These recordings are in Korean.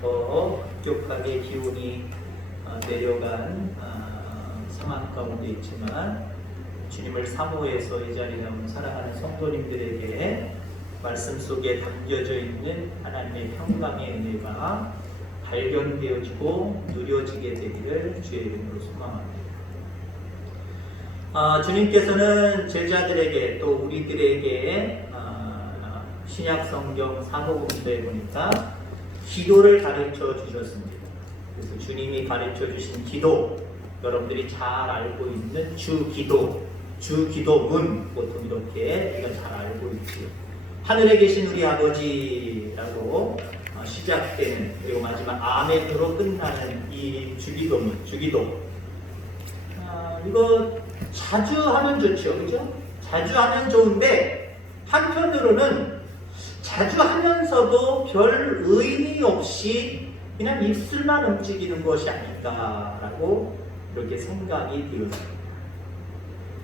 더 급격하게 기온이 내려간 상황 가운데 있지만 주님을 사모해서 이 자리에 나온 사랑하는 성도님들에게 말씀 속에 담겨져 있는 하나님의 평강의 은혜가 발견되어지고 누려지게 되기를 주의 이름으로 소망합니다. 주님께서는 제자들에게 또 우리들에게 신약 성경 사복음서에 보니까 기도를 가르쳐 주셨습니다. 그래서 주님이 가르쳐 주신 기도, 여러분들이 잘 알고 있는 주기도문, 보통 이렇게 우리가 잘 알고 있지요. 하늘에 계신 우리 아버지라고 시작되는, 그리고 마지막 아멘으로 끝나는 이 주기도문, 주기도. 이거 자주 하면 좋죠, 그죠? 자주 하면 좋은데 한편으로는 자주 하면서도 별 의미 없이 그냥 입술만 움직이는 것이 아닐까라고 이렇게 생각이 되었습니다.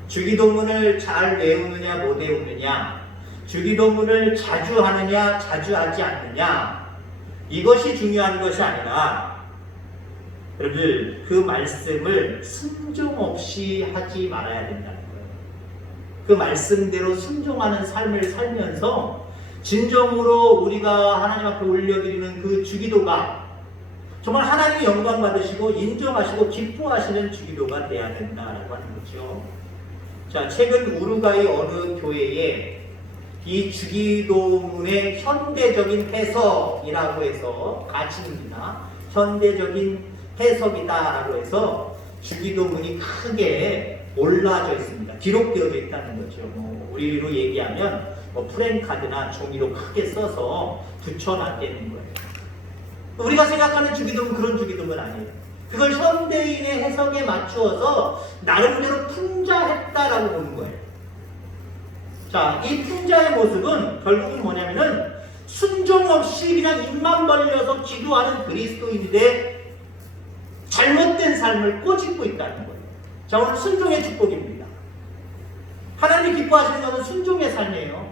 주기도문을 잘 외우느냐 못 외우느냐, 주기도문을 자주 하느냐 자주 하지 않느냐, 이것이 중요한 것이 아니라 여러분 그 말씀을 순종 없이 하지 말아야 된다는 거예요. 그 말씀대로 순종하는 삶을 살면서 진정으로 우리가 하나님 앞에 올려드리는 그 주기도가 정말 하나님이 영광 받으시고 인정하시고 기뻐하시는 주기도가 돼야 된다라고 하는 거죠. 자, 최근 우루과이 어느 교회에 이 주기도문의 현대적인 해석이라고 해서 가치입니다. 현대적인 해석이다라고 해서 주기도문이 크게 올라져 있습니다. 기록되어져 있다는 거죠. 우리로 얘기하면 프랜카드나 종이로 크게 써서 붙여놨다는 거예요. 우리가 생각하는 주기도문 그런 주기도문 아니에요. 그걸 현대인의 해석에 맞추어서 나름대로 풍자했다라고 보는 거예요. 자, 이 풍자의 모습은 결국은 뭐냐면은 순종 없이 그냥 입만 벌려서 기도하는 그리스도인들의 잘못된 삶을 꼬집고 있다는 거예요. 자, 오늘 순종의 축복입니다. 하나님 기뻐하시는 것은 순종의 삶이에요.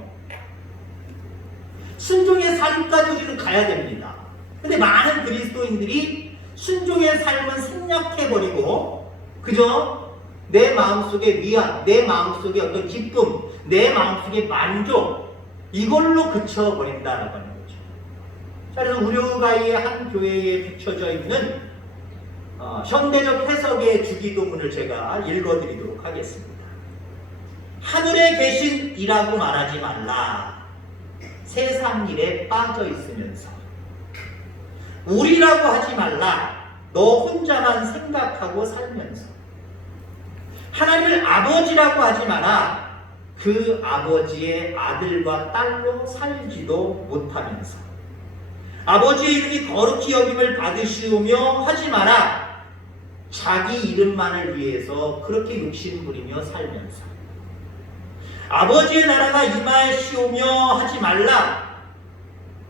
순종의 삶까지 우리는 가야 됩니다. 근데 많은 그리스도인들이 순종의 삶은 생략해버리고 그저 내 마음속의 위안, 내 마음속의 어떤 기쁨, 내 마음속의 만족, 이걸로 그쳐버린다라고 하는 거죠. 자, 그래서 우루과이의 한 교회에 비춰져 있는 현대적 해석의 주기도문을 제가 읽어드리도록 하겠습니다. 하늘에 계신 이라고 말하지 말라. 세상 일에 빠져 있으면서. 우리라고 하지 말라. 너 혼자만 생각하고 살면서. 하나님을 아버지라고 하지 마라. 그 아버지의 아들과 딸로 살지도 못하면서. 아버지의 이름이 거룩히 여김을 받으시오며 하지 마라. 자기 이름만을 위해서 그렇게 욕심부리며 살면서. 아버지의 나라가 임하시오며 하지 말라.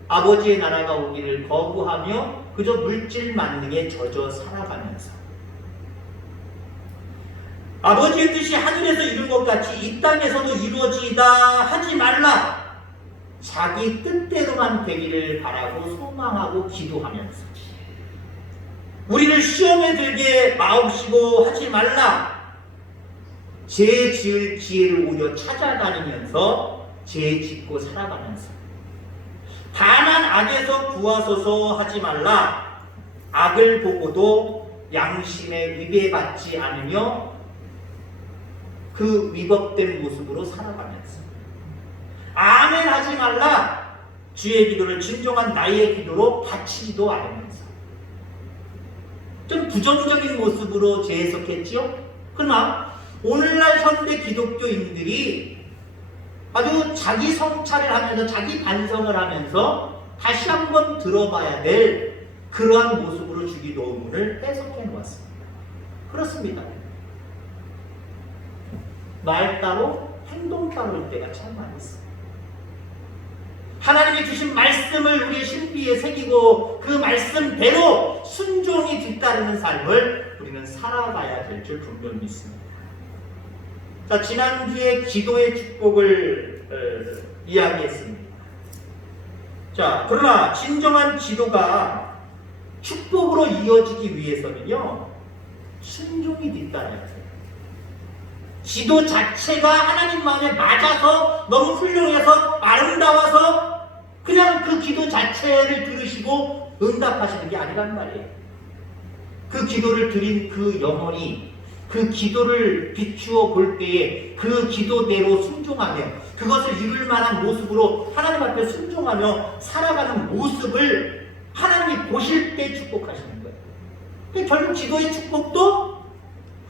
아버지의 나라가 오기를 거부하며 그저 물질 만능에 젖어 살아가면서. 아버지의 뜻이 하늘에서 이룬 것 같이 이 땅에서도 이루어지이다 하지 말라. 자기 뜻대로만 되기를 바라고 소망하고 기도하면서. 우리를 시험에 들게 마옵시고 하지 말라. 죄 지을 기회를 오히려 찾아다니면서 죄 짓고 살아가면서. 다만 악에서 구하소서 하지 말라. 악을 보고도 양심에 위배받지 않으며 그 위법된 모습으로 살아가면서. 아멘 하지 말라. 주의 기도를 진정한 나의 기도로 바치지도 않으면서. 좀 부정적인 모습으로 재해석했지요? 그러나 오늘날 현대 기독교인들이 아주 자기 성찰을 하면서 자기 반성을 하면서 다시 한번 들어봐야 될 그러한 모습으로 주기도문을 해석해 놓았습니다. 그렇습니다. 말 따로 행동 따로일 때가 참 많이 있습니다. 하나님이 주신 말씀을 우리의 신비에 새기고 그 말씀대로 순종이 뒤따르는 삶을 우리는 살아가야 될 줄 분명히 믿습니다. 자, 지난주에 기도의 축복을 이야기했습니다. 자, 그러나 진정한 기도가 축복으로 이어지기 위해서는요, 순종이 뒤따라야 돼요. 기도 자체가 하나님 마음에 맞아서 너무 훌륭해서 아름다워서 그냥 그 기도 자체를 들으시고 응답하시는 게 아니란 말이에요. 그 기도를 드린 그 영혼이 그 기도를 비추어 볼 때에 그 기도대로 순종하며 그것을 이룰 만한 모습으로 하나님 앞에 순종하며 살아가는 모습을 하나님이 보실 때 축복하시는 거예요. 그러니까 결국 기도의 축복도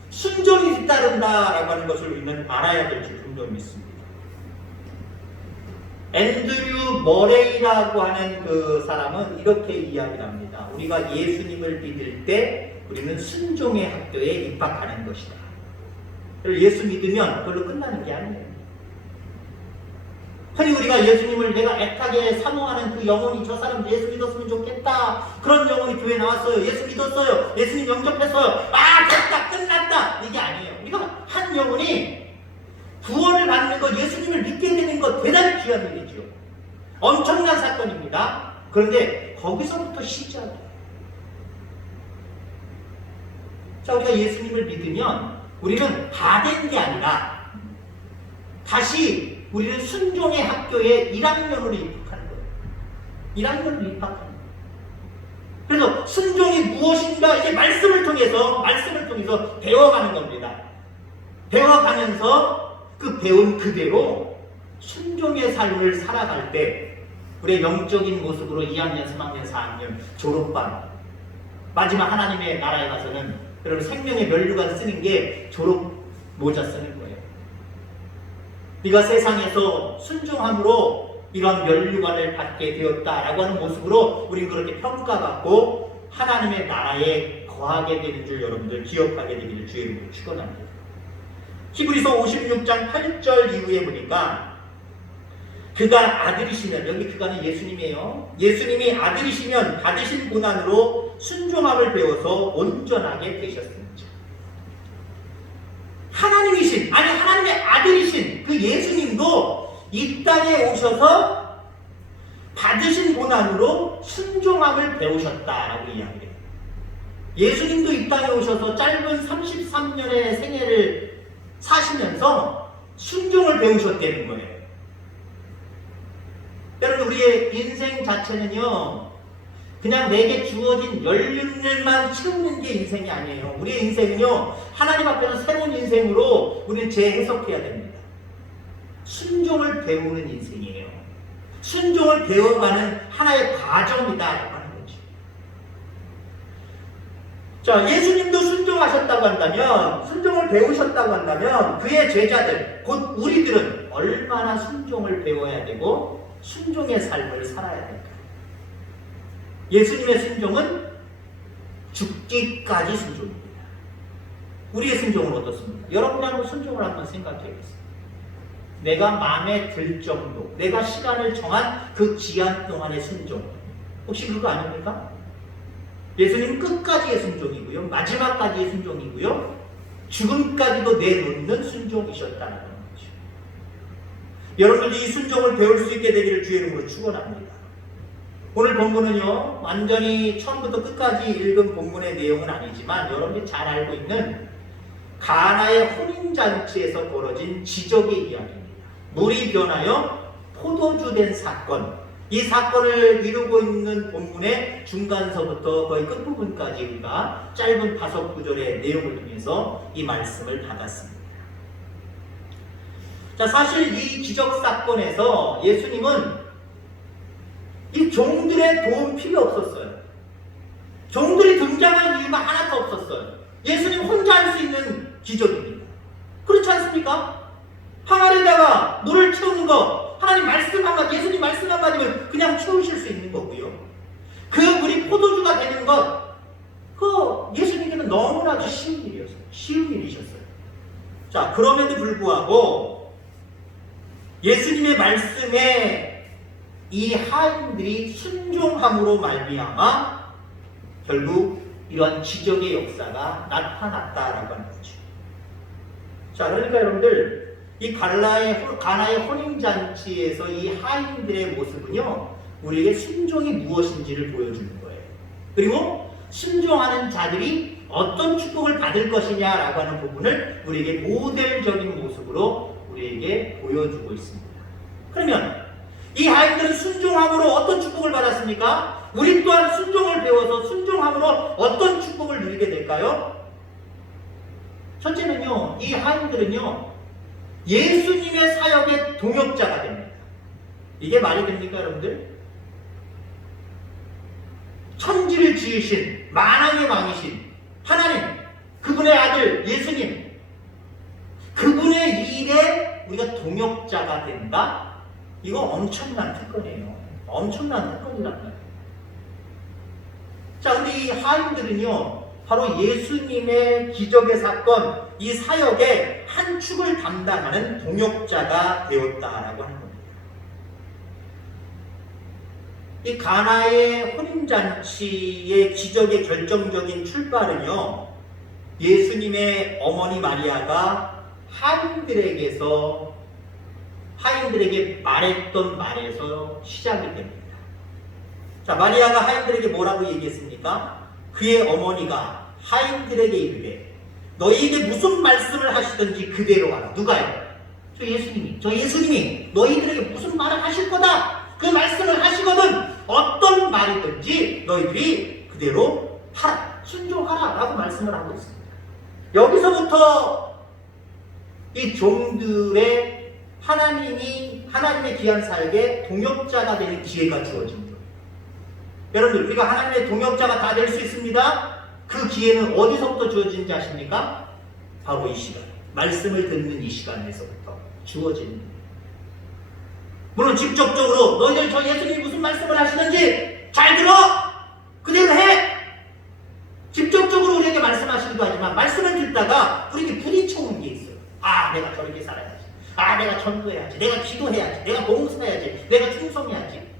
순종이 뒤따른다라고 하는 것을 우리는 알아야 될 줄 분명히 믿습니다. 앤드류 머레이라고 하는 그 사람은 이렇게 이야기를 합니다. 우리가 예수님을 믿을 때 우리는 순종의 학교에 입학하는 것이다. 예수 믿으면 그걸로 끝나는 게 아니에요. 흔히 우리가 예수님을 내가 애타게 사모하는 그 영혼이 저 사람 예수 믿었으면 좋겠다. 그런 영혼이 교회에 나왔어요. 예수 믿었어요. 예수님 영접했어요. 아, 됐다. 끝났다. 이게 아니에요. 우리가 한 영혼이 구원을 받는 것, 예수님을 믿게 되는 것 대단히 귀한 일이죠. 엄청난 사건입니다. 그런데 거기서부터 시작이에요. 자, 우리가 예수님을 믿으면 우리는 다 된 게 아니라 다시 우리는 순종의 학교에 1학년으로 입학하는 거예요. 1학년으로 입학하는 거예요. 그래서 순종이 무엇인가 이제 말씀을 통해서 배워가는 겁니다. 배워가면서 그 배운 그대로 순종의 삶을 살아갈 때 우리의 영적인 모습으로 2학년, 3학년, 4학년 졸업반 마지막 하나님의 나라에 가서는 여러분 생명의 면류관 쓰는 게 졸업 모자 쓰는 거예요. 네가 세상에서 순종함으로 이러한 면류관을 받게 되었다라고 하는 모습으로 우리는 그렇게 평가받고 하나님의 나라에 거하게 되는 줄 여러분들 기억하게 되기를 주의 이름으로 축원합니다. 히브리서 56장 8절 이후에 보니까 그가 아들이시면, 여기 그가는 예수님이에요. 예수님이 아들이시면 받으신 고난으로 순종함을 배워서 온전하게 되셨습니다. 하나님이신, 아니 하나님의 아들이신 그 예수님도 이 땅에 오셔서 받으신 고난으로 순종함을 배우셨다라고 이야기해요. 예수님도 이 땅에 오셔서 짧은 33년의 생애를 사시면서 순종을 배우셨다는 거예요. 여러분, 우리의 인생 자체는요, 그냥 내게 주어진 연륜들만 채우는 게 인생이 아니에요. 우리의 인생은요, 하나님 앞에서 새로운 인생으로 우리는 재해석해야 됩니다. 순종을 배우는 인생이에요. 순종을 배워가는 하나의 과정이다라고 하는 거죠. 자, 예수님도 순종하셨다고 한다면, 순종을 배우셨다고 한다면 그의 제자들, 곧 우리들은 얼마나 순종을 배워야 되고 순종의 삶을 살아야 될까? 예수님의 순종은 죽기까지 순종입니다. 우리의 순종은 어떻습니까? 여러분이 한번 순종을 한번 생각해 보세요. 내가 마음에 들 정도, 내가 시간을 정한 그 기한 동안의 순종, 혹시 그거 아닙니까? 예수님은 끝까지의 순종이고요, 마지막까지의 순종이고요, 죽음까지도 내놓는 순종이셨다는 거죠. 여러분들이 이 순종을 배울 수 있게 되기를 주의 이름으로 축원합니다. 오늘 본문은요, 완전히 처음부터 끝까지 읽은 본문의 내용은 아니지만 여러분들이 잘 알고 있는 가나의 혼인잔치에서 벌어진 기적의 이야기입니다. 물이 변하여 포도주 된 사건, 이 사건을 이루고 있는 본문의 중간서부터 거의 끝부분까지 우리가 짧은 5구절의 내용을 통해서 이 말씀을 받았습니다. 자, 사실 이 기적 사건에서 예수님은 이 종들의 도움 필요 없었어요. 종들이 등장할 이유가 하나도 없었어요. 예수님 혼자 할 수 있는 기적입니다. 그렇지 않습니까? 항아리에다가 물을 채우는 거, 하나님 말씀 한마디, 예수님 말씀 한마디면 그냥 채우실 수 있는 거고요. 그 물이 포도주가 되는 것, 그 예수님께는 너무나도 쉬운 일이었어요. 쉬운 일이셨어요. 자, 그럼에도 불구하고 예수님의 말씀에 이 하인들이 순종함으로 말미암아 결국 이러한 기적의 역사가 나타났다라고 하는 거죠. 자, 그러니까 여러분들 이 가나의 혼인잔치에서 이 하인들의 모습은요, 우리에게 순종이 무엇인지를 보여주는 거예요. 그리고 순종하는 자들이 어떤 축복을 받을 것이냐라고 하는 부분을 우리에게 모델적인 모습으로 우리에게 보여주고 있습니다. 그러면 이 하인들은 순종함으로 어떤 축복을 받았습니까? 우리 또한 순종을 배워서 순종함으로 어떤 축복을 누리게 될까요? 첫째는요, 이 하인들은요, 예수님의 사역의 동역자가 됩니다. 이게 말이 됩니까, 여러분들? 천지를 지으신 만왕의 왕이신 하나님, 그분의 아들 예수님, 그분의 일에 우리가 동역자가 된다? 이거 엄청난 특권이에요. 엄청난 특권이란 말이에요. 자, 근데 이 하인들은요, 바로 예수님의 기적의 사건, 이 사역의 한 축을 담당하는 동역자가 되었다라고 하는 겁니다. 이 가나의 혼인잔치의 기적의 결정적인 출발은요, 예수님의 어머니 마리아가 하인들에게 말했던 말에서 시작이 됩니다. 자, 마리아가 하인들에게 뭐라고 얘기했습니까? 그의 어머니가 하인들에게 이르되 너희에게 무슨 말씀을 하시든지 그대로 하라. 누가요? 저 예수님이 너희들에게 무슨 말을 하실 거다. 그 말씀을 하시거든 어떤 말이든지 너희들이 그대로 하라. 순종하라 라고 말씀을 하고 있습니다. 여기서부터 이 종들의 하나님의 귀한 사역에 동역자가 되는 기회가 주어집니다. 여러분들, 우리가 하나님의 동역자가 다 될 수 있습니다. 그 기회는 어디서부터 주어지는지 아십니까? 바로 이 시간, 말씀을 듣는 이 시간에서부터 주어집니다. 물론 직접적으로 너희들 저 예수님이 무슨 말씀을 하시는지 잘 들어! 그대로 해! 직접적으로 우리에게 말씀하시기도 하지만 말씀을 듣다가 우리에게 부딪혀오는 게 있어요. 아, 내가 저렇게 살아야지. 아, 내가 전도해야지. 내가 기도해야지. 내가 봉사해야지. 내가 충성해야지.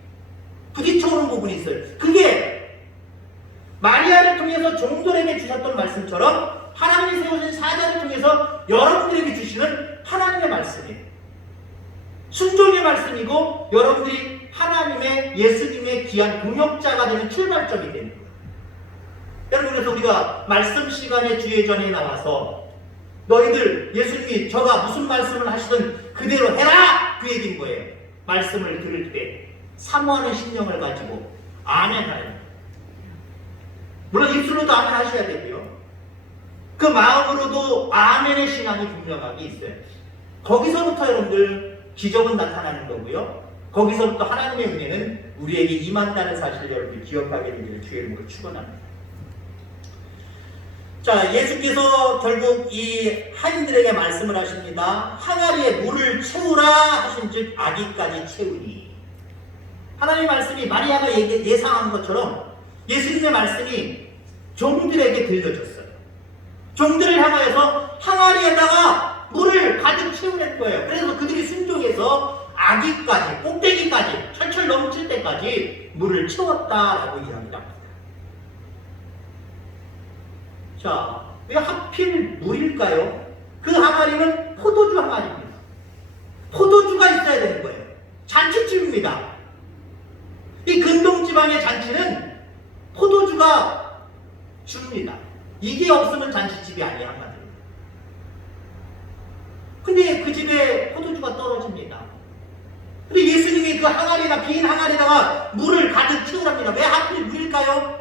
부딪혀오는 부분이 있어요. 그게 마리아를 통해서 종들에게 주셨던 말씀처럼 하나님이 세우신 사자를 통해서 여러분들에게 주시는 하나님의 말씀이에요. 순종의 말씀이고 여러분들이 하나님의 예수님의 귀한 동역자가 되는 출발점이 되는 거예요. 여러분, 그래서 우리가 말씀 시간에 주예전에 나와서 너희들 예수님이 저가 무슨 말씀을 하시든 그대로 해라! 그 얘기인 거예요. 말씀을 들을 때 사모하는 심령을 가지고 아멘 하라. 물론 입술로도 아멘 하셔야 되고요. 그 마음으로도 아멘의 신앙이 분명하게 있어요. 거기서부터 여러분들 기적은 나타나는 거고요. 거기서부터 하나님의 은혜는 우리에게 임한다는 사실을 여러분들 기억하게 되기를 주의 이름으로 축원합니다. 자, 예수께서 결국 이 하인들에게 말씀을 하십니다. 항아리에 물을 채우라 하신즉 아기까지 채우니. 하나님의 말씀이 마리아가 예상한 것처럼 예수님의 말씀이 종들에게 들려졌어요. 종들을 향하여서 항아리에다가 물을 가득 채우는 거예요. 그래서 그들이 순종해서 아기까지, 꼭대기까지, 철철 넘칠 때까지 물을 채웠다라고 이야기합니다. 자, 왜 하필 물일까요? 그 항아리는 포도주 항아리입니다. 포도주가 있어야 되는 거예요. 잔치집입니다. 이 근동지방의 잔치는 포도주가 줍니다. 이게 없으면 잔치집이 아니에요, 한마디로. 근데 그 집에 포도주가 떨어집니다. 근데 예수님이 그 항아리나 빈 항아리에다가 물을 가득 채우랍니다. 왜 하필 물일까요?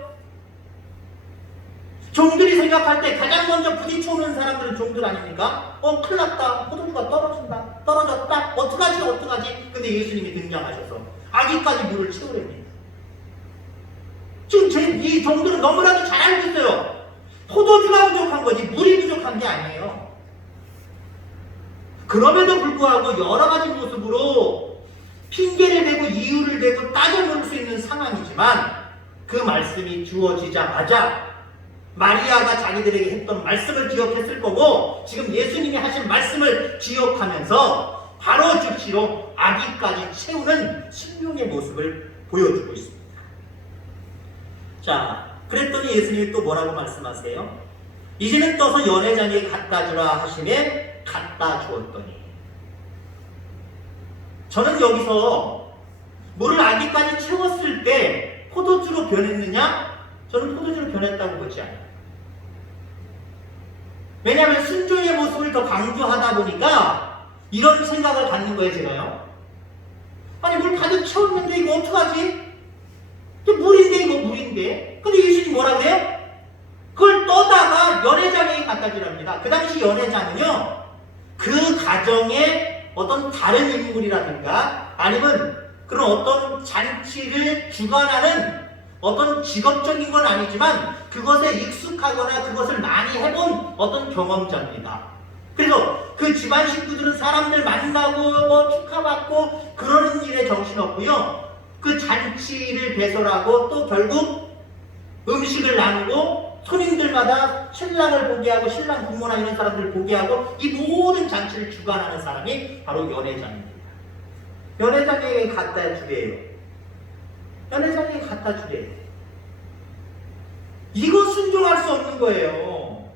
종들이 생각할 때 가장 먼저 부딪혀오는 사람들은 종들 아닙니까? 큰일 났다. 포도주가 떨어진다. 떨어졌다. 어떡하지? 근데 예수님이 등장하셔서 아기까지 물을 채우랍니다. 지금 이 종들은 너무나도 잘 알고 있어요. 포도주가 부족한 거지 물이 부족한 게 아니에요. 그럼에도 불구하고 여러 가지 모습으로 핑계를 대고 이유를 대고 따져 물을 수 있는 상황이지만 그 말씀이 주어지자마자 마리아가 자기들에게 했던 말씀을 기억했을 거고 지금 예수님이 하신 말씀을 기억하면서 바로 즉시로 아기까지 채우는 순종의 모습을 보여주고 있습니다. 자, 그랬더니 예수님이 또 뭐라고 말씀하세요? 이제는 떠서 연회장에 갖다 주라 하시매 갖다 주었더니. 저는 여기서 물을 아기까지 채웠을 때 포도주로 변했느냐? 저는 포도주로 변했다고 보지 않아요. 왜냐하면 순종의 모습을 더 강조하다 보니까 이런 생각을 갖는 거예요, 제가요. 아니, 물 가득 채웠는데 이거 어떡하지? 물인데, 이거 물인데. 근데 예수님이 뭐라 그래요? 그걸 떠다가 연회장에 갖다 주랍니다. 그 당시 연회장은요, 그 가정의 어떤 다른 인물이라든가 아니면 그런 어떤 잔치를 주관하는 어떤 직업적인 건 아니지만 그것에 익숙하거나 그것을 많이 해본 어떤 경험자입니다. 그래서 그 집안 식구들은 사람들 만나고 뭐 축하받고 그러는 일에 정신없고요. 그 잔치를 배설하고 또 결국 음식을 나누고 손님들마다 신랑을 보게 하고 신랑 부모나 이런 사람들을 보게 하고 이 모든 잔치를 주관하는 사람이 바로 연회장입니다. 연회장에게 갖다 주래요. 연회장에게 갖다 주래요. 이거 순종할 수 없는 거예요.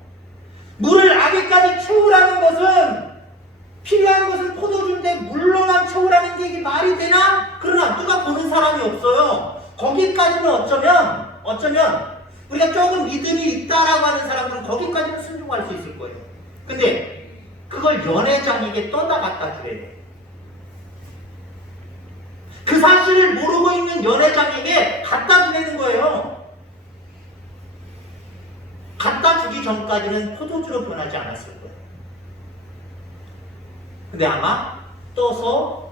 물을 아기까지 채우라는 것은 필요한 것은 포도주인데 물로만 채우라는 게 이게 말이 되나? 그러나 누가 보는 사람이 없어요. 거기까지는 어쩌면 우리가 조금 믿음이 있다라고 하는 사람들은 거기까지는 순종할 수 있을 거예요. 근데 그걸 연회장에게 떠다 갖다 주래요. 그 사실을 모르고 있는 연회장에게 갖다 주는 거예요. 갖다 주기 전까지는 포도주로 변하지 않았을 거예요. 근데 아마 떠서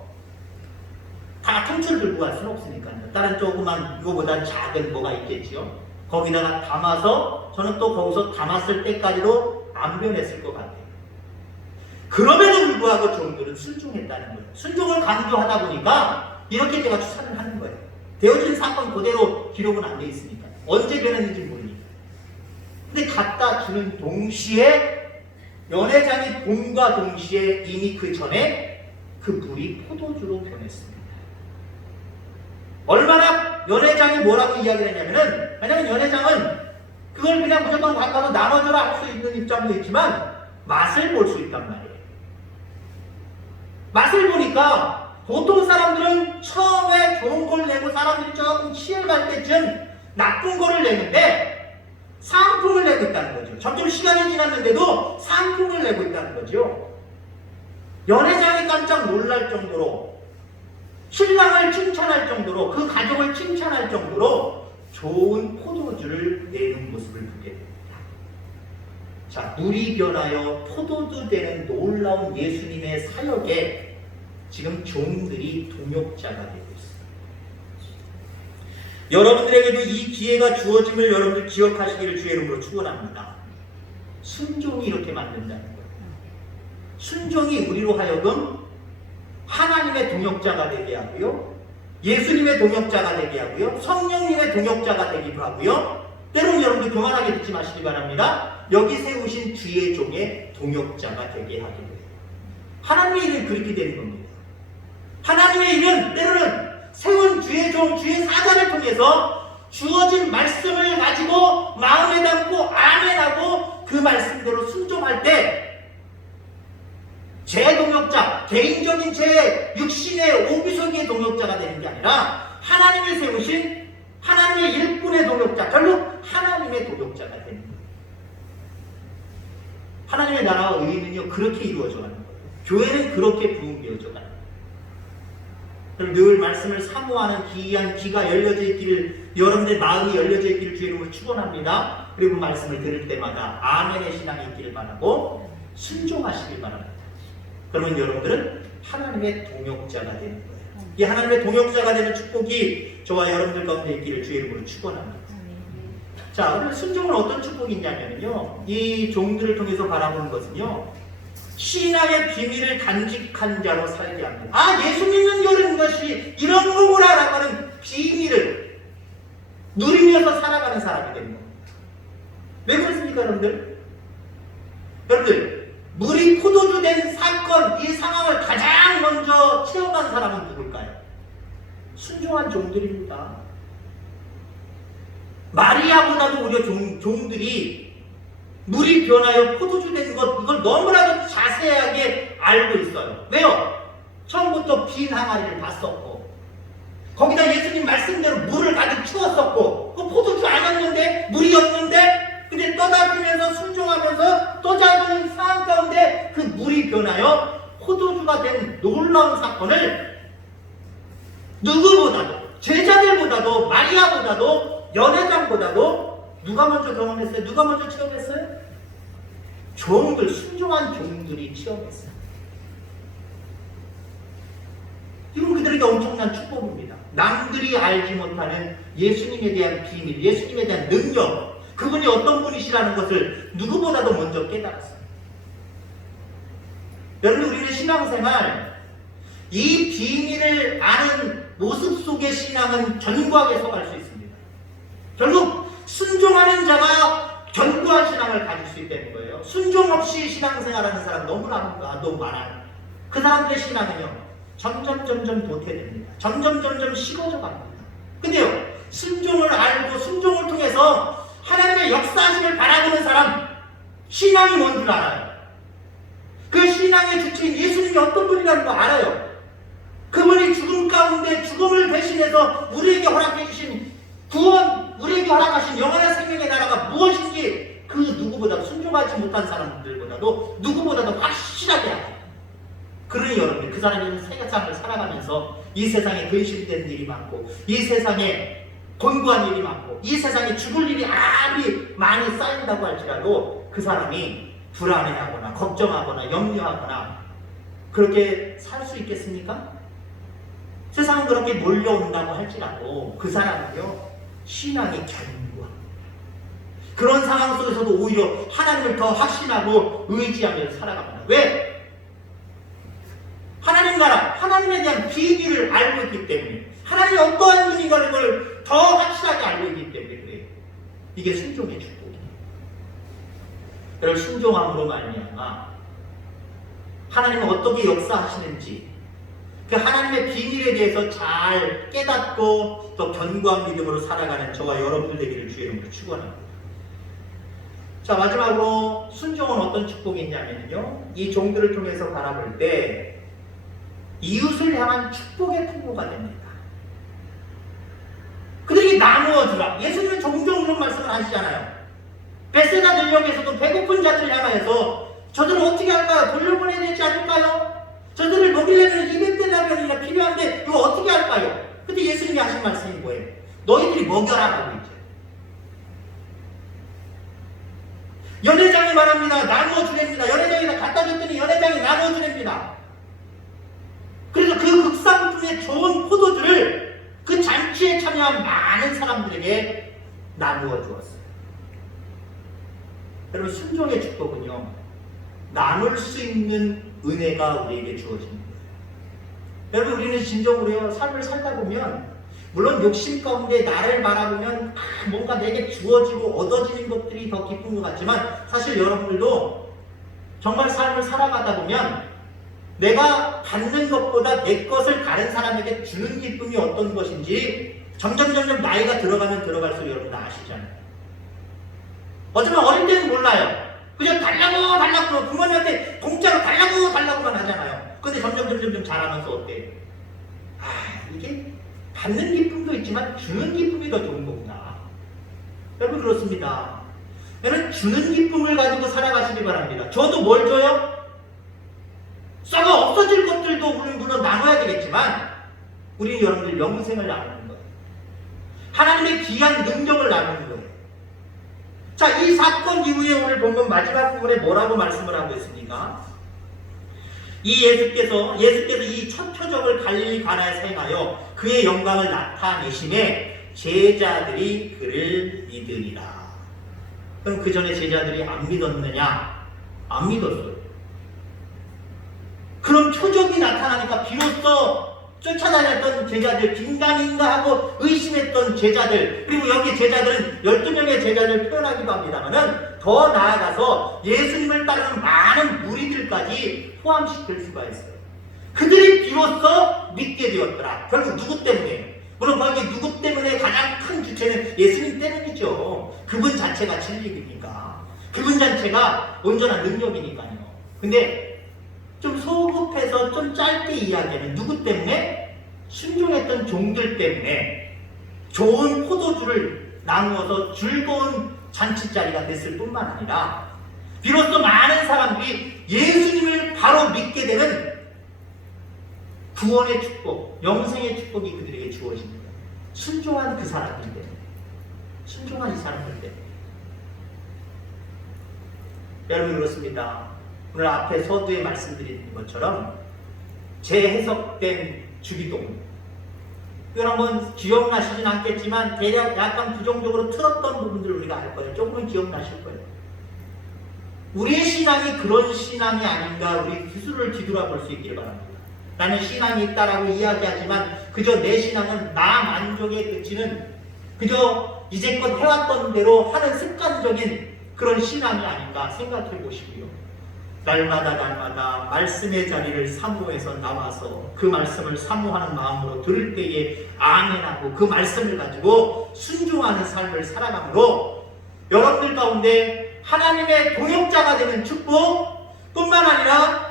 다 통째로 들고 갈 수는 없으니까요. 다른 조그만 이거보다 작은 뭐가 있겠지요. 거기다가 담아서 저는 또 거기서 담았을 때까지도 안 변했을 것 같아요. 그럼에도 불구하고 종들은 순종했다는 거예요. 순종을 강조하다 보니까 이렇게 제가 추산을 하는 거예요. 되어진 사건 그대로 기록은 안 돼 있으니까. 언제 변했는지 모르니까. 근데 갖다 주는 동시에 연회장이 봄과 동시에 이미 그 전에 그 물이 포도주로 변했습니다. 얼마나 연회장이 뭐라고 이야기를 했냐면은, 왜냐면 연회장은 그걸 그냥 무조건 갖다서 나눠줘라 할 수 있는 입장도 있지만 맛을 볼 수 있단 말이에요. 맛을 보니까 보통 사람들은 처음에 좋은 걸 내고 사람들이 조금 취해갈 때쯤 나쁜 거를 내는데 상품을 내고 있다는 거죠. 점점 시간이 지났는데도 상품을 내고 있다는 거죠. 연회장이 깜짝 놀랄 정도로, 신랑을 칭찬할 정도로, 그 가족을 칭찬할 정도로 좋은 포도주를 내는 모습을 보게 됩니다. 자, 물이 변하여 포도주 되는 놀라운 예수님의 사역에 지금 종들이 동역자가 되고 있습니다. 여러분들에게도 이 기회가 주어짐을 여러분들 기억하시기를 주의 이름으로 축원합니다. 순종이 이렇게 만든다는 거예요. 순종이 우리로 하여금 하나님의 동역자가 되게 하고요, 예수님의 동역자가 되게 하고요, 성령님의 동역자가 되기도 하고요, 때로는 여러분들 교만하게 듣지 마시기 바랍니다. 여기 세우신 주의 종의 동역자가 되게 하기도 해요. 하나님의 일은 그렇게 되는 겁니다. 하나님의 일은 때로는 세운 주의 종, 주의 사자를 통해서 주어진 말씀을 가지고 마음에 담고 아멘하고 그 말씀대로 순종할 때 제 동역자, 개인적인 제 육신의 오비속의 동역자가 되는 게 아니라 하나님이 세우신 하나님의 일꾼의 동역자, 결국 하나님의 동역자가 되는 거예요. 하나님의 나라와 의는요 그렇게 이루어져 가는 거예요. 교회는 그렇게 부흥되어져 가는 거예요. 늘 말씀을 사모하는 귀한 귀가 열려져 있기를, 여러분의 마음이 열려져 있기를 주의 이름으로 축원합니다. 그리고 말씀을 들을 때마다 아멘의 신앙이 있기를 바라고 순종하시길 바랍니다. 그러면 여러분들은 하나님의 동역자가 되는 거예요. 이 하나님의 동역자가 되는 축복이 저와 여러분들 가운데 있기를 주의 이름으로 축원합니다. 자, 오늘 순종은 어떤 축복이냐면요, 이 종들을 통해서 바라보는 것은요, 신앙의 비밀을 간직한 자로 살게 합니다. 아, 예수 믿는 이런 것이 이런 거구나 라고 하는 비밀을 누리면서 살아가는 사람이 되는 겁니다. 왜 그렇습니까, 여러분들? 여러분들, 물이 포도주 된 사건, 이 상황을 가장 먼저 체험한 사람은 누굴까요? 순종한 종들입니다. 마리아보다도 오히려 종들이 물이 변하여 포도주 된 것, 이걸 너무나도 자세하게 알고 있어요. 왜요? 처음부터 빈 항아리를 봤었고, 거기다 예수님 말씀대로 물을 가득 채웠었고 그 포도주 아니었는데 물이 없는데 근데 떠다니면서 순종하면서 또 작은 상황 가운데 그 물이 변하여 포도주가 된 놀라운 사건을 누구보다도 제자들보다도 마리아보다도 연회장보다도 누가 먼저 경험했어요? 누가 먼저 체험했어요? 종들, 순종한 종들이 체험했어요. 이건 그들에게 엄청난 축복입니다. 남들이 알지 못하는 예수님에 대한 비밀, 예수님에 대한 능력, 그분이 어떤 분이시라는 것을 누구보다도 먼저 깨달았어요. 여러분, 우리는 신앙생활, 이 비밀을 아는 모습 속의 신앙은 견고하게 서갈 수 있습니다. 결국 순종하는 자가 견고한 신앙을 가질 수 있다는 거예요. 순종 없이 신앙생활하는 사람 너무 많아요. 그 사람들의 신앙은요, 점점 도태됩니다. 점점 식어져 갑니다. 근데요, 순종을 알고 순종을 통해서 하나님의 역사하심을 바라보는 사람, 신앙이 뭔 줄 알아요. 그 신앙의 주체인 예수님이 어떤 분이라는 거 알아요. 그분이 죽음 가운데 죽음을 대신해서 우리에게 허락해 주신 구원, 우리에게 허락하신 영원한 생명의 나라가 무엇인지 그 누구보다 순종하지 못한 사람들보다도 누구보다도 확실하게 알아요. 그러니 여러분, 그 사람이 세상을 살아가면서 이 세상에 근심되는 일이 많고 이 세상에 곤고한 일이 많고 이 세상에 죽을 일이 아무리 많이 쌓인다고 할지라도 그 사람이 불안해하거나 걱정하거나 염려하거나 그렇게 살 수 있겠습니까? 세상은 그렇게 몰려온다고 할지라도 그 사람은요, 신앙이 견고합니다. 그런 상황 속에서도 오히려 하나님을 더 확신하고 의지하며 살아갑니다. 왜? 하나님 나라, 하나님에 대한 비밀을 알고 있기 때문에, 하나님이 어떠한 분인가를 걸 더 확실하게 알고 있기 때문에 그래요. 이게 순종의 축복이에요. 여러분, 순종함으로 말미암아 하나님은 어떻게 역사하시는지 그 하나님의 비밀에 대해서 잘 깨닫고 또 견고한 믿음으로 살아가는 저와 여러분들 되기를 주의 이름으로 축원합니다. 자, 마지막으로 순종은 어떤 축복이 있냐면요, 이 종들을 통해서 바라볼 때 이웃을 향한 축복의 통로가 됩니다. 그들이 나누어주라. 예수님은 종종 그런 말씀을 하시잖아요. 베세다 들녘에서도 배고픈 자들을 향하여서 저들을 어떻게 할까요? 돌려보내야 되지 않을까요? 저들을 먹이려면 200데나리온이나 필요한데 이거 어떻게 할까요? 근데 예수님이 하신 말씀이 뭐예요? 너희들이 먹여라라고 있죠. 연회장이 말합니다. 나누어주랍니다. 연회장이 갖다 줬더니 연회장이 나누어주랍니다. 그래서 그 극상품의 좋은 포도주를 그 잔치에 참여한 많은 사람들에게 나누어 주었어요. 여러분, 순종의 축복은요, 나눌 수 있는 은혜가 우리에게 주어집니다. 여러분, 우리는 진정으로요, 삶을 살다 보면 물론 욕심 가운데 나를 바라보면 뭔가 내게 주어지고 얻어지는 것들이 더 기쁜 것 같지만 사실 여러분들도 정말 삶을 살아가다 보면 내가 받는 것보다 내 것을 다른 사람에게 주는 기쁨이 어떤 것인지 점점 나이가 들어가면 들어갈수록 여러분 다 아시잖아요. 어쩌면 어릴 때는 몰라요. 그냥 달라고 부모님한테 공짜로 달라고만 하잖아요. 근데 점점 자라면서 어때요? 이게 받는 기쁨도 있지만 주는 기쁨이 더 좋은 거구나. 여러분, 그렇습니다. 여러분, 주는 기쁨을 가지고 살아가시기 바랍니다. 저도 뭘 줘요? 썩어 없어질 것들도 우리는 물론 나눠야 되겠지만 우리는 여러분들 영생을 나누는 거예요. 하나님의 귀한 능력을 나누는 거예요. 자, 이 사건 이후에 오늘 본문 마지막 부분에 뭐라고 말씀을 하고 있습니까? 이 예수께서 이 첫 표적을 갈릴리 가나에서 행하여 그의 영광을 나타내심에 제자들이 그를 믿으리라. 그럼 그 전에 제자들이 안 믿었느냐? 안 믿었어요. 그런 표적이 나타나니까 비로소 쫓아다녔던 제자들, 긴가민가 하고 의심했던 제자들, 그리고 여기 제자들은 12명의 제자들을 표현하기도 합니다만은 더 나아가서 예수님을 따르는 많은 무리들까지 포함시킬 수가 있어요. 그들이 비로소 믿게 되었더라. 결국 누구 때문에? 물론 거기 누구 때문에 가장 큰 주체는 예수님 때문이죠. 그분 자체가 진리니까. 그분 자체가 온전한 능력이니까요. 근데 좀 소급해서 좀 짧게 이야기하면 누구 때문에? 순종했던 종들 때문에 좋은 포도주를 나누어서 즐거운 잔치자리가 됐을 뿐만 아니라 비로소 많은 사람들이 예수님을 바로 믿게 되는 구원의 축복, 영생의 축복이 그들에게 주어집니다. 순종한 그 사람인데, 순종한 이 사람인데. 여러분 그렇습니다. 오늘 앞에 서두에 말씀드린 것처럼 재해석된 주기도문, 이건 한번 기억나시진 않겠지만 대략 약간 부정적으로 틀었던 부분들을 우리가 알 거예요. 조금은 기억나실 거예요. 우리의 신앙이 그런 신앙이 아닌가, 우리 스스로를 뒤돌아볼 수 있기를 바랍니다. 나는 신앙이 있다라고 이야기하지만 그저 내 신앙은 나 만족에 그치는, 그저 이제껏 해왔던 대로 하는 습관적인 그런 신앙이 아닌가 생각해 보시고요. 날마다 말씀의 자리를 사모해서 나와서 그 말씀을 사모하는 마음으로 들을 때에 아멘하고 그 말씀을 가지고 순종하는 삶을 살아감으로 여러분들 가운데 하나님의 동역자가 되는 축복 뿐만 아니라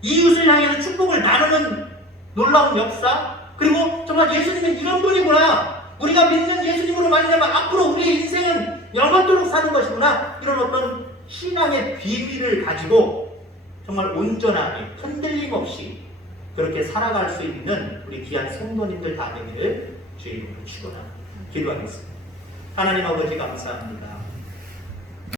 이웃을 향해서 축복을 나누는 놀라운 역사, 그리고 정말 예수님은 이런 분이구나, 우리가 믿는 예수님으로 말미암아 앞으로 우리의 인생은 영원토록 사는 것이구나, 이런 어떤 신앙의 비밀을 가지고 정말 온전하게 흔들림 없이 그렇게 살아갈 수 있는 우리 귀한 성도님들 다 되기를 주의 이름으로 축원합니다. 기도하겠습니다. 하나님 아버지 감사합니다.